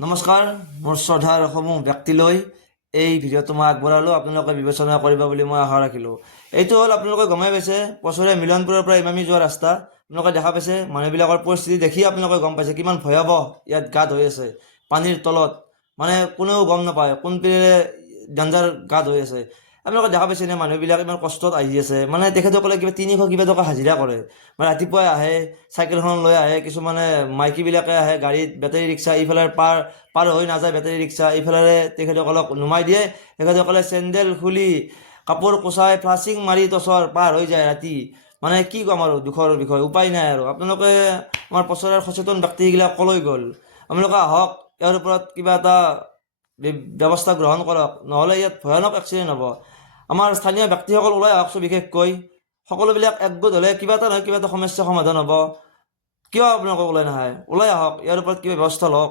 নমস্কাৰ, মোৰ শ্ৰদ্ধাৰ সমূহ ব্যক্তিলৈ এই ভিডিঅ'টো মই আগবঢ়ালোঁ। আপোনালোকে বিবেচনা কৰিব বুলি মই আশা ৰাখিলোঁ। এইটো হ'ল আপোনালোকে গমেই পাইছে পছৰে মিলনপুৰৰ পৰা ইমামি যোৱা ৰাস্তা। আপোনালোকে দেখা পাইছে মানুহবিলাকৰ পৰিস্থিতি দেখি আপোনালোকে গম পাইছে কিমান ভয়াৱহ ইয়াত গাত হৈ আছে পানীৰ তলত। মানে কোনেও গম নাপায় কোনপিনে ডেঞ্জাৰ গাত হৈ আছে। আপোনালোকে দেখা পাইছে নে মানুহবিলাক ইমান কষ্টত আহি আছে। মানে তেখেতসকলে কিবা 300 কিবা টকা হাজিৰা কৰে। মানে ৰাতিপুৱাই আহে, চাইকেলখন লৈ আহে, কিছুমানে মাইকীবিলাকে আহে গাড়ীত, বেটেৰী ৰিক্সা ইফালে পাৰ হৈ নাযায়, বেটেৰী ৰিক্সা ইফালে তেখেতসকলক নুমাই দিয়ে। তেখেতসকলে চেণ্ডেল খুলি কাপোৰ কোচাই ফ্লাছিং মাৰি টচৰ পাৰ হৈ যায় ৰাতি। মানে কি ক'ম আৰু দুখৰ বিষয়, উপায় নাই আৰু। আপোনালোকে আমাৰ পছৰৰ সচেতন ব্যক্তিগিলাক কলৈ গ'ল? আপোনালোকে আহক, ইয়াৰ ওপৰত কিবা এটা ব্যৱস্থা গ্ৰহণ কৰক, নহ'লে ইয়াত ভয়ানক এক্সিডেণ্ট হ'ব। আমাৰ স্থানীয় ব্যক্তিসকল ওলাই আহকচোন। বিশেষকৈ সকলোবিলাক একগোট হ'লে কিবা এটা নহয় কিবা এটা সমস্যা সমাধান হ'ব। কিয় আপোনালোকে ওলাই নাহে? ওলাই আহক, ইয়াৰ ওপৰত কিবা ব্যৱস্থা লওক।